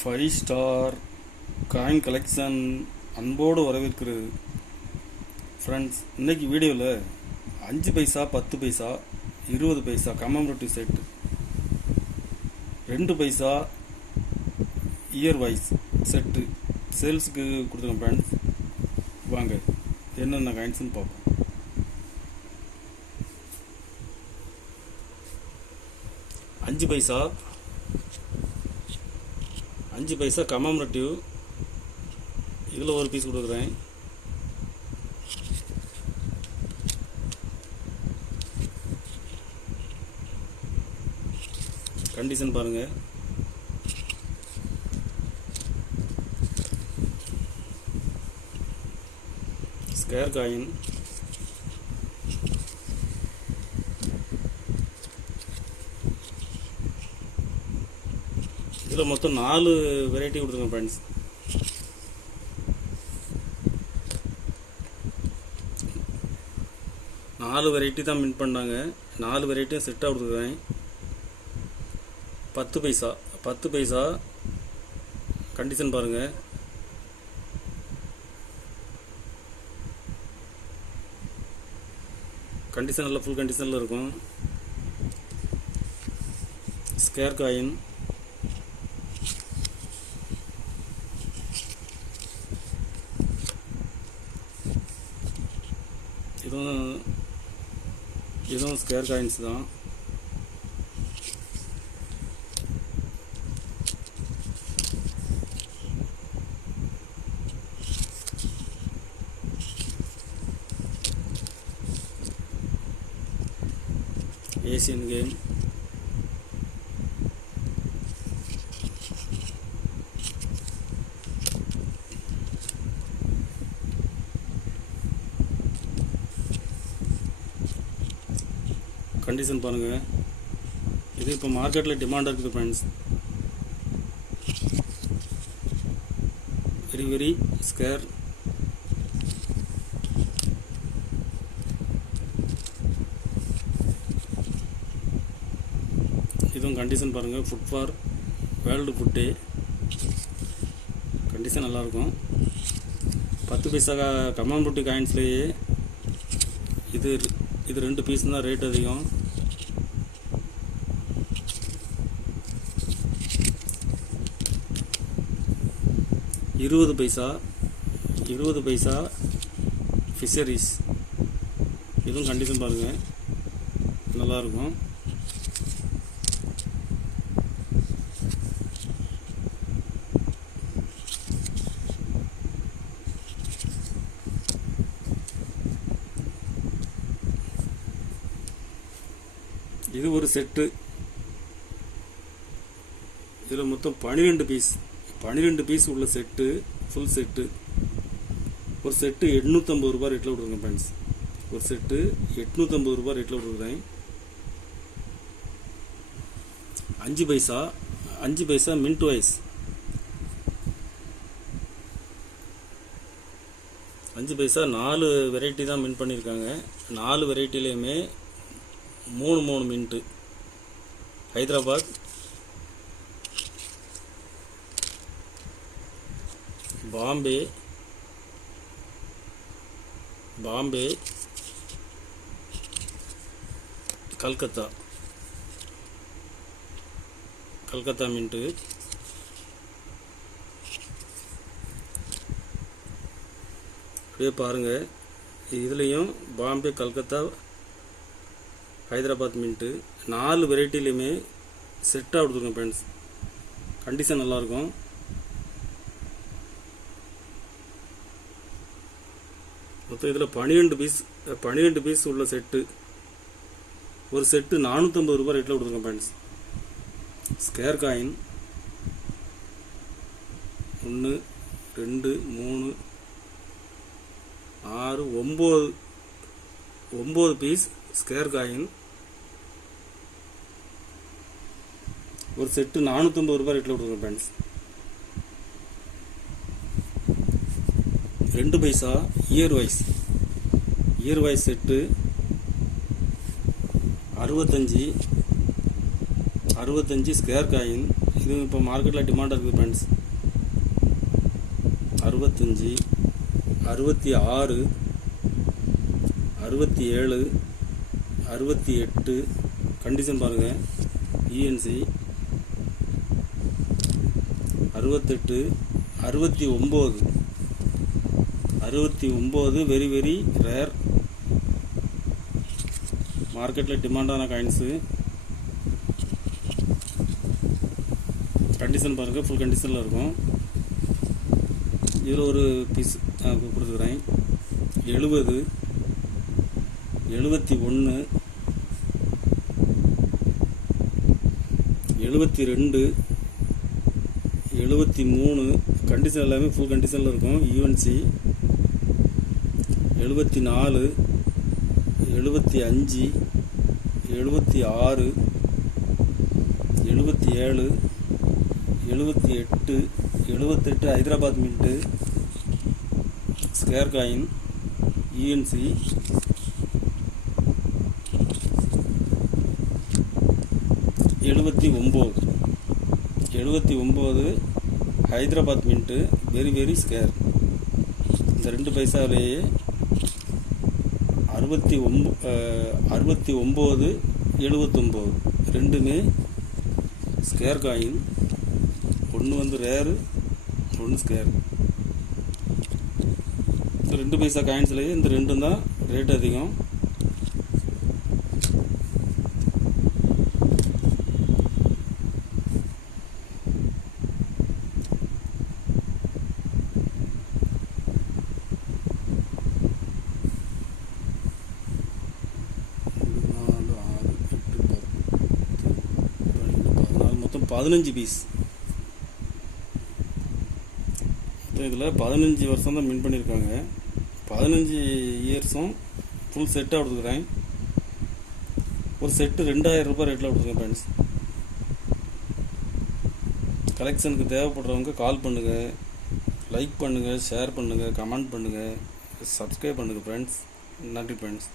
Five star coin collection அன்போடு வரவேற்கிறது. Friends, இன்னைக்கு வீடியோவில் 5 பைசா 10 பைசா 20 பைசா கமெமரேட்டிவ் செட், 2 பைசா இயர் வைஸ் செட்டு சேல்ஸுக்கு கொடுத்துருக்கோம். ஃப்ரெண்ட்ஸ், வாங்க என்னென்ன காயின்ஸ்னு பார்ப்போம். அஞ்சு பைசா கமெமரேட்டிவ், இதில் ஒரு பீஸ் கொடுக்குறேன். கண்டிஷன் பாருங்க. ஸ்கொயர் காயின், இதில் மொத்தம் 4 வெரைட்டி கொடுத்துருங்க ஃப்ரெண்ட்ஸ். நாலு வெரைட்டி தான் மின்ட் பண்ணாங்க. 4 வெரைட்டியும் செட்டாக கொடுத்துருக்கேன். 10 பைசா கண்டிஷன் பாருங்கள். கண்டிஷன் நல்லா ஃபுல் கண்டிஷனில் இருக்கும். ஸ்கொயர் காயின், இதுவும் ஸ்கொயர் காயின்ஸ் தான். ஏசியன் கேம், கண்டிஷன் பாருங்கள். இது இப்போ மார்க்கெட்டில் டிமாண்டாக இருக்குது ஃப்ரெண்ட்ஸ். Very square. இதுவும் கண்டிஷன் பாருங்கள். Food for world food day, condition நல்லாயிருக்கும். 10 பைசா கமெமரேட்டிவ் காயின்ஸ்லேயே இது 2 பீஸ் தான் ரேட் அதிகம். இருபது பைசா ஃபிஷரிஸ், இதுவும் கண்டிஷன் பாருங்கள், நல்லாயிருக்கும். இது ஒரு செட்டு. இதில் மொத்தம் 12 பீஸ் உள்ள செட்டு, ஃபுல் செட்டு. ஒரு செட்டு 850 ரூபாய் ரேட்டில் கொடுக்குறேன் ஃப்ரெண்ட்ஸ். ஒரு செட்டு 850 ரூபாய் ரேட்டில் கொடுக்குறேன். 5 பைசா மின்ட் வைஸ், 5 பைசா 4 வெரைட்டி தான் மின்ட் பண்ணியிருக்காங்க. 4 வெரைட்டிலையுமே 3 மின்ட்டு. ஹைதராபாத், பாம்பே, கல்கத்தா மின்ட்டு. அப்படியே பாருங்கள், இதுலேயும் பாம்பே, கல்கத்தா, ஹைதராபாத் மின்ட்டு. 4 வெரைட்டிலையுமே செட்டாக கொடுத்துருக்கோம் ஃப்ரெண்ட்ஸ். கண்டிஷன் நல்லாயிருக்கும். மொத்தம் இதில் 12 பீஸ் உள்ள செட்டு. ஒரு செட்டு 450 ரூபாய் ரேட்டில் கொடுத்துருக்கோம் friends. Square coin 1 2 3 6 9 piece square coin. ஒரு செட்டு 450 ரூபாய் ரேட்டில் கொடுத்துருக்கோம் ஃப்ரெண்ட்ஸ். 2 பைசா year wise set 65 square coin. இது இப்போ மார்க்கெட்டில் டிமாண்டாக இருக்குது ஃப்ரெண்ட்ஸ். 65, 66, 67, 68 கண்டிஷன் பாருங்கள். இஎன்சி 68, 69 வெரி வெரி ரேர். மார்க்கெட்டில் டிமாண்டான காயின்ஸு. கண்டிஷன் பாருங்கள், ஃபுல் கண்டிஷனில் இருக்கும். இதில் ஒரு பீஸ் கொடுத்துக்கிறேன். 70, 71, 72, 73 கண்டிஷன் எல்லாமே ஃபுல் கண்டிஷனில் இருக்கும். UNC 74, 75, 76, 77, 78 Hyderabad mint scarce coin. ENC 79 Hyderabad mint very very scarce. இந்த 2 பைசாவிலேயே 69, 79 ரெண்டுமே ஸ்கேர் காயின். ஒன்று வந்து ரேரு, ஒன்று ஸ்கேர். இந்த 2 பைசா காயின்ஸ்லேயே இந்த 2 தான் ரேட் அதிகம். மொத்தம் 15 பீஸ். இதில் 15 வருஷம் தான் மின் பண்ணியிருக்காங்க. 15 இயர்ஸும் ஃபுல் செட்டாக கொடுத்துக்கிறேன். ஒரு செட்டு 2000 ரூபாய் ரேட்டில் கொடுத்துருக்கேன் ஃப்ரெண்ட்ஸ். கலெக்ஷனுக்கு தேவைப்படுறவங்க கால் பண்ணுங்கள், லைக் பண்ணுங்கள், ஷேர் பண்ணுங்கள், கமெண்ட் பண்ணுங்கள், சப்ஸ்கிரைப் பண்ணுங்கள் ஃப்ரெண்ட்ஸ். நன்றி ஃப்ரெண்ட்ஸ்.